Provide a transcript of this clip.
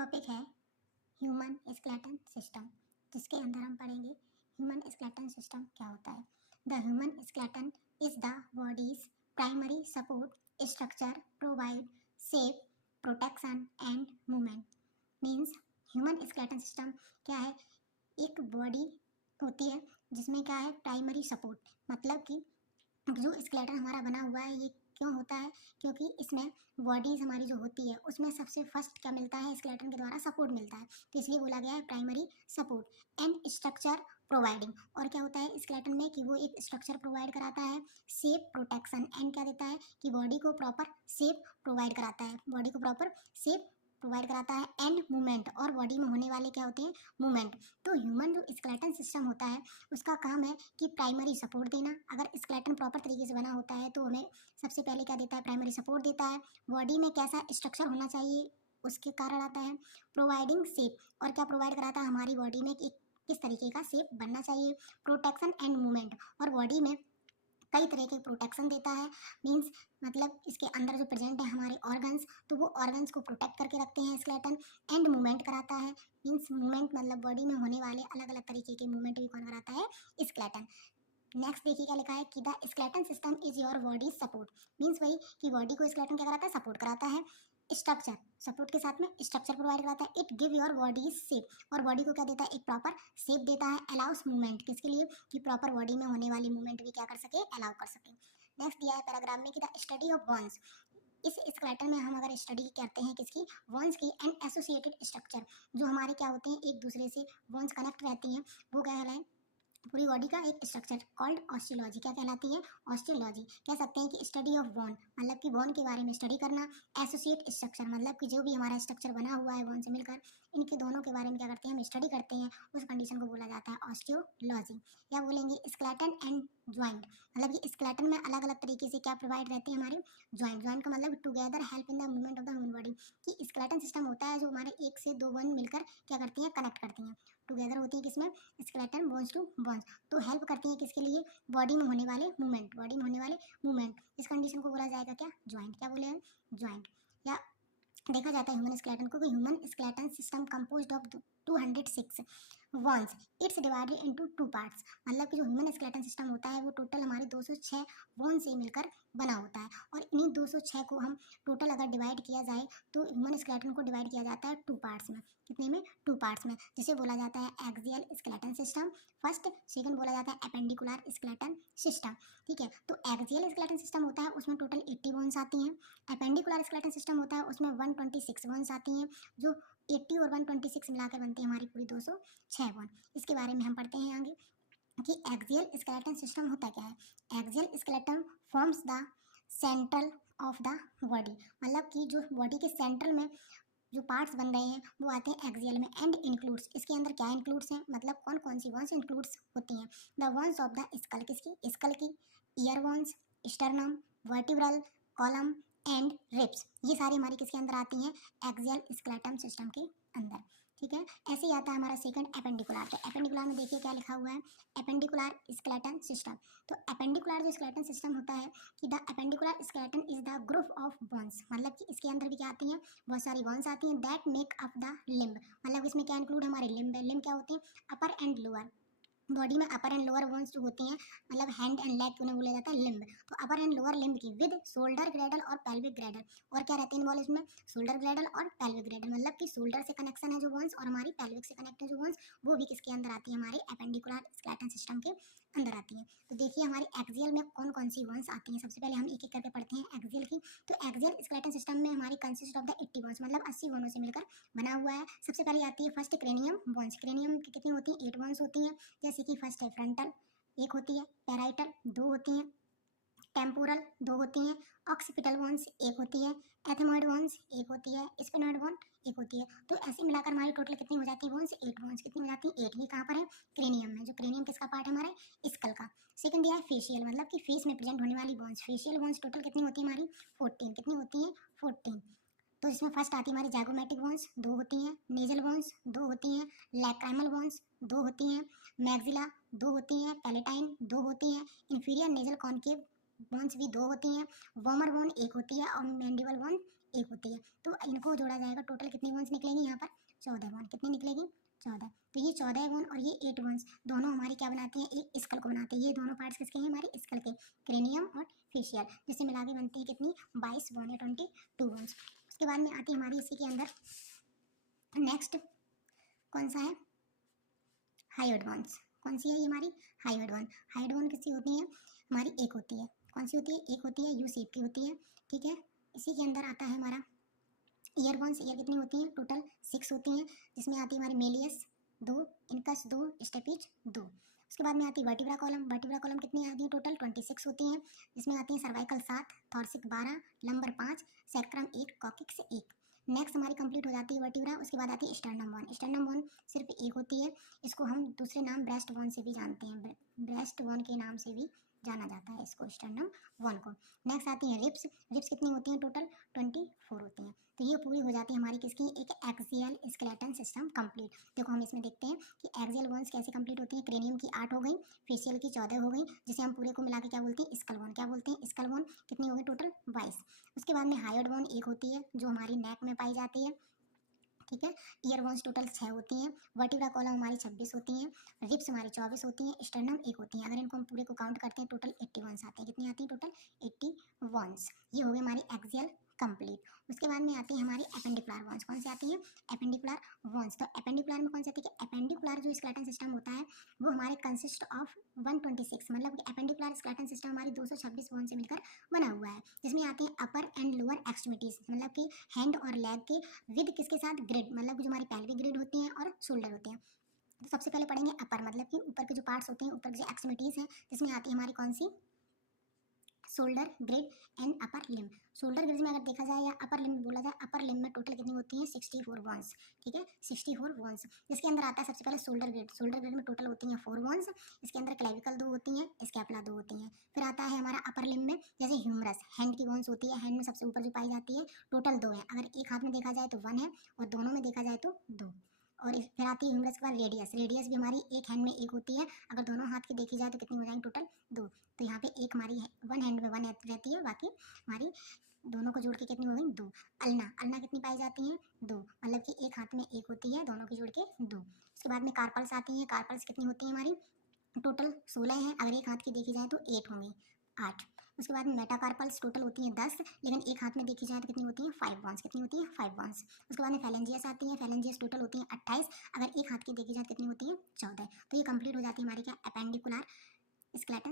Topic है human skeleton system, जिसके अंदर हम पढ़ेंगे ह्यूमन स्केलेटन सिस्टम क्या होता है। The human skeleton is the bodies primary support structure provide safe protection and movement. Means human skeleton system क्या है, एक बॉडी होती है जिसमें क्या है प्राइमरी सपोर्ट, मतलब कि जो स्केलेटन हमारा बना हुआ है ये क्यों होता है, क्योंकि इसमें बॉडीज हमारी जो होती है उसमें सबसे फर्स्ट क्या मिलता है, स्केलेटन के द्वारा सपोर्ट मिलता है, तो इसलिए बोला गया है primary support and structure providing. और क्या होता है स्केलेटन में कि वो एक स्ट्रक्चर प्रोवाइड कराता है, सेफ प्रोटेक्शन एंड क्या देता है कि बॉडी को प्रॉपर सेफ प्रोवाइड कराता है, बॉडी को प्रॉपर सेफ प्रोवाइड कराता है एंड मूवमेंट, और बॉडी में होने वाले क्या होते हैं मूवमेंट। तो ह्यूमन जो स्केलेटन सिस्टम होता है उसका काम है कि प्राइमरी सपोर्ट देना। अगर स्केलेटन प्रॉपर तरीके से बना होता है तो हमें सबसे पहले क्या देता है, प्राइमरी सपोर्ट देता है। बॉडी में कैसा स्ट्रक्चर होना चाहिए उसके कारण आता है प्रोवाइडिंग सेफ, और क्या प्रोवाइड कराता है हमारी बॉडी में कि किस तरीके का सेफ बनना चाहिए, प्रोटेक्शन एंड मूवमेंट, और बॉडी में कई तरह के प्रोटेक्शन देता है। मीन्स मतलब इसके अंदर जो प्रेजेंट है हमारे ऑर्गन्स, तो वो ऑर्गन्स को प्रोटेक्ट करके रखते हैं स्केलेटन। एंड मूवमेंट कराता है, मीन्स मूवमेंट मतलब बॉडी में होने वाले अलग अलग तरीके के मूवमेंट भी कौन कराता है, स्केलेटन। नेक्स्ट देखिए क्या लिखा है कि the skeleton system is your body support. Means वही कि बॉडी को स्केलेटन क्या कराता है, सपोर्ट कराता है। स्ट्रक्चर, सपोर्ट के साथ में स्ट्रक्चर प्रोवाइड कराता है। It give your body shape, और बॉडी को क्या देता है, एक प्रॉपर शेप देता है। अलाउस मूवमेंट, किसके लिए कि प्रॉपर बॉडी में होने वाली मूवमेंट भी क्या कर सके, अलाउ कर सके। नेक्स्ट दिया है पैराग्राफ में कि द स्टडी ऑफ बोन्स। इस स्केलेटन में हम अगर स्टडी करते हैं किसकी, बोन्स की एंड एसोसिएटेड स्ट्रक्चर, जो हमारे क्या होते हैं एक दूसरे से बोन्स कनेक्ट रहती हैं, वो क्या कहलाए पूरी बॉडी का एक स्ट्रक्चर कॉल्ड ऑस्टियोलॉजी। क्या कहलाती है, ऑस्टियोलॉजी। कह सकते हैं कि स्टडी ऑफ बोन, मतलब कि बोन के बारे में स्टडी करना। एसोसिएट स्ट्रक्चर, मतलब कि जो भी हमारा स्ट्रक्चर बना हुआ है बोन से मिलकर, इनके दोनों के बारे में क्या करते हैं, हम स्टडी करते हैं, उस कंडीशन को बोला जाता है ऑस्टियोलॉजी। या बोलेंगे स्केलेटन एंड ज्वाइंट, मतलब कि स्केलेटन में अलग अलग तरीके से क्या प्रोवाइड रहते हैं हमारे ज्वाइंट। ज्वाइंट का मतलब together help in the movement of the human body, कि स्केलेटन सिस्टम होता है जो हमारे एक से दो बोन मिलकर क्या करती हैं, कनेक्ट करती हैं, टुगेदर होती है किसमें, स्केलेटन बोन्स टू बोन्स, तो हेल्प करती है किसके लिए, बॉडी में होने वाले मूवमेंट, बॉडी में होने वाले मूवमेंट। इस कंडीशन को बोला जाएगा क्या, ज्वाइंट। क्या बोले हैं, ज्वाइंट। या देखा जाता है ह्यूमन स्केलेटन को, human skeleton system composed of 206 bones, it's divided into 2 parts. मतलब कि जो ह्यूमन स्केलेटन सिस्टम होता है वो टोटल हमारे 206 वॉन से मिलकर बना होता है, और इन्हीं 206 को हम टोटल अगर डिवाइड किया जाए तो ह्यूमन स्केलेटन को डिवाइड किया जाता है 2 पार्ट्स में। कितने में, 2 पार्ट्स में, जिसे बोला जाता है axial skeleton system first, second बोला जाता है एपेंडिकुलर स्केलेटन सिस्टम। ठीक है, तो एक्सियल स्केलेटन सिस्टम होता है उसमें टोटल 80 वॉन्स आती हैं। एपेंडिकुलर स्केलेटन सिस्टम होता है उसमें 126 वॉन्स आती हैं, जो 80 और 126 मिलाकर बनती है हमारी पूरी 206 वॉन। इसके बारे में हम पढ़ते हैं आगे कि एक्सियल स्केलेटन सिस्टम होता क्या है। Axial skeleton forms the central of the body, मतलब कि जो बॉडी के सेंट्रल में जो पार्ट्स बन रहे हैं वो आते हैं एक्सियल में। एंड इंक्लूड्स, इसके अंदर क्या इंक्लूड्स हैं, मतलब कौन कौन सी वॉन्स इंक्लूड्स होती हैं, the bones of the skull, किसकी, स्कल की, ear bones, sternum, vertebral column and ribs, ये सारी हमारी किसके अंदर आती हैं, एक्सियल स्केलेटन सिस्टम के अंदर। ठीक है, ऐसे ही आता है हमारा सेकंड एपेंडिकुलर। तो एपेंडिकुलर में देखिए क्या लिखा हुआ है, एपेंडिकुलर स्केलेटन सिस्टम। तो एपेंडिकुलर जो स्केलेटन सिस्टम होता है कि the appendicular skeleton is the group of bones, मतलब कि इसके अंदर भी क्या आती हैं, बहुत सारी बोन्स आती हैं, that make up the limb, मतलब इसमें क्या इंक्लूड हमारे लिम्ब है। लिम्ब क्या होती है, अपर एंड लोअर, बॉडी में अपर एंड लोअर बोन्स जो होती हैं, मतलब हैंड एंड लेग उन्हें बोला जाता है लिम्ब। तो अपर एंड लोअर लिम्ब की विद शोल्डर ग्रेडल और पेल्विक ग्रेडल, और क्या रहते हैं इन्वॉल्व इसमें, शोल्डर ग्रेडल और पेल्विक ग्रेडल, मतलब कि शोल्डर से कनेक्शन है जो बोन्स, और हमारी पेल्विक से कनेक्ट है जो बोन्स, वो भी किसके अंदर आती है, हमारे एपेंडिकुलर स्केलेटन सिस्टम के अंदर आती है। तो देखिए हमारी एक्सियल में कौन कौन सी बोन्स आती हैं, सबसे पहले हम एक एक करके पढ़ते हैं एक्सियल की। तो एक्सियल स्केलेटन सिस्टम में हमारी कंसिस्ट ऑफ द 80 बोन्स, मतलब 80 बोनों से मिलकर बना हुआ है। सबसे पहले आती है फर्स्ट क्रेनियम बोन्स। क्रेनियम की कितनी होती है, 8 बोन्स होती हैं, जैसे कि फर्स्ट है फ्रंटल एक होती है, पैराइटल 2 होती हैं, टेम्पोरल 2 होती हैं, ऑक्सीपिटल बोन्स 1 होती है, एथेमॉइड बोन्स 1 होती है, स्फेनॉइड बोन 1 होती है। तो ऐसे मिलाकर हमारी टोटल कितनी हो जाती है बोन्स, 8 बोन्स। कितनी हो जाती है, 8। ये कहाँ पर है, क्रेनियम में। जो क्रेनियम किसका पार्ट है, हमारे स्कल का। सेकंड दिया है फेशियल, मतलब कि फेस में प्रेजेंट होने वाली बोन्स। फेशियल बोन्स टोटल कितनी होती है हमारी, 14। कितनी होती है, 14। तो इसमें फर्स्ट आती है हमारी जाइगोमेटिक बोन्स 2 होती हैं, नेजल बोन्स 2 होती हैं, लैक्राइमल बोन्स 2 होती हैं, मैक्सिला 2 होती हैं, पैलेटाइन 2 होती हैं, इंफीरियर नेजल कॉन्केव बोन्स भी 2 होती हैं, वॉमर बोन 1 होती है, और मैंडिबल बोन एक होती है। तो इनको जोड़ा जाएगा, टोटल कितनी बोन्स निकलेंगी यहाँ पर? 14 बोन। कितनी निकलेगी? 14। तो ये 14 बोन और ये 8 बोन्स दोनों हमारी क्या बनाते हैं? एक स्कल को बनाते हैं। ये दोनों पार्ट्स किसके हैं? हमारे स्कल के, क्रेनियम और फेशियल, जिससे मिला के बनती है कितनी? 22 बोन या 22 बोन्स। उसके बाद में आती है हमारी इसी के अंदर नेक्स्ट कौन सा है? Hide bones. कौन सी है ये हमारी? Hide bone. हाइड बोन किसकी होती है? हमारी एक होती है। कौन सी होती है? एक होती है, यू शेप की होती है, ठीक है। इसी के अंदर आता है हमारा ईयर बोन्स। ईयर कितनी होती हैं? टोटल 6 होती हैं, जिसमें आती है हमारी मेलियस 2, इनकस 2, स्टेपिज 2। उसके बाद में आती है वर्टिब्रा कॉलम। वर्टिब्रा कॉलम कितनी आती है? टोटल 26 होती हैं, जिसमें आती है cervical 7, थॉर्सिक 12, lumbar 5, sacrum 1, coccyx 1। Next हमारी कंप्लीट हो जाती है वर्टिब्रा। उसके बाद आती है स्टर्नम बोन। स्टर्नम बोन सिर्फ एक होती है, इसको हम दूसरे नाम ब्रेस्ट बोन से भी जानते हैं, ब्रेस्ट बोन के नाम से भी जाना जाता है इसको, स्टर्नम बोन को। नेक्स्ट आती है रिब्स। रिब्स कितनी होती हैं? टोटल 24 होती हैं। तो ये पूरी हो जाती है हमारी किसकी? एक एक्सियल स्केलेटन सिस्टम कंप्लीट। देखो हम इसमें देखते हैं कि एक्सियल बोन्स कैसे कंप्लीट होती है। क्रेनियम की 8 हो गई, फेशियल की 14 हो गई, जिसे हम पूरे को मिला के क्या बोलते हैं? Skull bone. क्या बोलते हैं? Skull bone. कितनी हो गई? टोटल 22। उसके बाद में हाइड बोन एक होती है, जो हमारी नेक में पाई जाती है, ठीक है। ईयर बोन्स टोटल 6 होती हैं। वर्टिब्रा कॉलम हमारी 26 होती हैं, रिब्स हमारी 24 होती हैं, स्टर्नम 1 होती हैं। अगर इनको हम पूरे को काउंट करते हैं टोटल 81 आते हैं। कितनी आती है? टोटल 81। ये हो गई हमारी एक्सियल कंप्लीट। उसके बाद में आती है हमारी एपेंडिकुलर बोन्स। कौन सी आती है? Appendicular bones. तो एपेंडिकुलर में कौन सी आती है? एपेंडिकुलर जो स्केलेटन सिस्टम होता है वो हमारे कंसिस्ट ऑफ 126, मतलब एपेंडिकुलर स्केलेटन सिस्टम हमारी 226 बोन से मिलकर बना हुआ है, जिसमें आती है अपर एंड लोअर एक्सट्रीमिटीज, मतलब कि हैंड और लेग के विद किसके साथ? ग्रिड, मतलब जो हमारी पैल्विक ग्रिड होती हैं और शोल्डर होते हैं। तो सबसे पहले पढ़ेंगे अपर, मतलब कि ऊपर के जो पार्ट्स होते हैं, ऊपर के जो एक्सट्रीमिटीज हैं, जिसमें आती है हमारी कौन सी? Shoulder girdle and upper limb. Shoulder girdle में अगर देखा जाए या अपर लिम बोला जाए, अपर लिम में टोटल कितनी होती है? 64 बोन्स, ठीक है, 64 बोन्स। इसके अंदर आता है सबसे पहले शोल्डर ग्रिड। शोल्डर ग्रिड में टोटल होती हैं 4 बोन्स। इसके अंदर क्लेविकल 2 होती हैं, स्कैपुला 2 होती हैं। फिर आता है हमारा अपर लिम में, जैसे ह्यूमरस, हैंड की बोन्स होती है, हैंड में सबसे ऊपर जो पाई जाती है, टोटल 2 है। अगर एक हाथ में देखा जाए तो 1 है, और दोनों में देखा जाए तो 2। और फिर आती है ह्यूमरस के बाद रेडियस। रेडियस भी हमारी एक हैंड में एक होती है, अगर दोनों हाथ की देखी जाए तो कितनी हो जाएंगी? टोटल 2। तो यहाँ पे एक हमारी वन हैंड में 1 रहती है, बाकी हमारी दोनों को जोड़ के कितनी हो गई? 2। अल्ना, अल्ना कितनी पाई जाती हैं? 2, मतलब कि एक हाथ में एक होती है, दोनों की जोड़ के 2। उसके बाद में कार्पल्स आती हैं। कार्पल्स कितनी होती है हमारी? टोटल 16 है, अगर एक हाथ की देखी जाए तो 8 होंगी, 8। उसके बाद मेटाकार्पल्स टोटल होती हैं 10, लेकिन एक हाथ में देखी जाए तो कितनी होती हैं? 5 बोन्स। कितनी होती हैं? 5 बोन्स। उसके बाद में फैलेंजियस आती है। फैलेंजियस टोटल होती हैं 28, अगर एक हाथ की देखी जाए तो कितनी होती है? 14। तो ये कंप्लीट हो जाती है हमारी क्या? Appendicular skeleton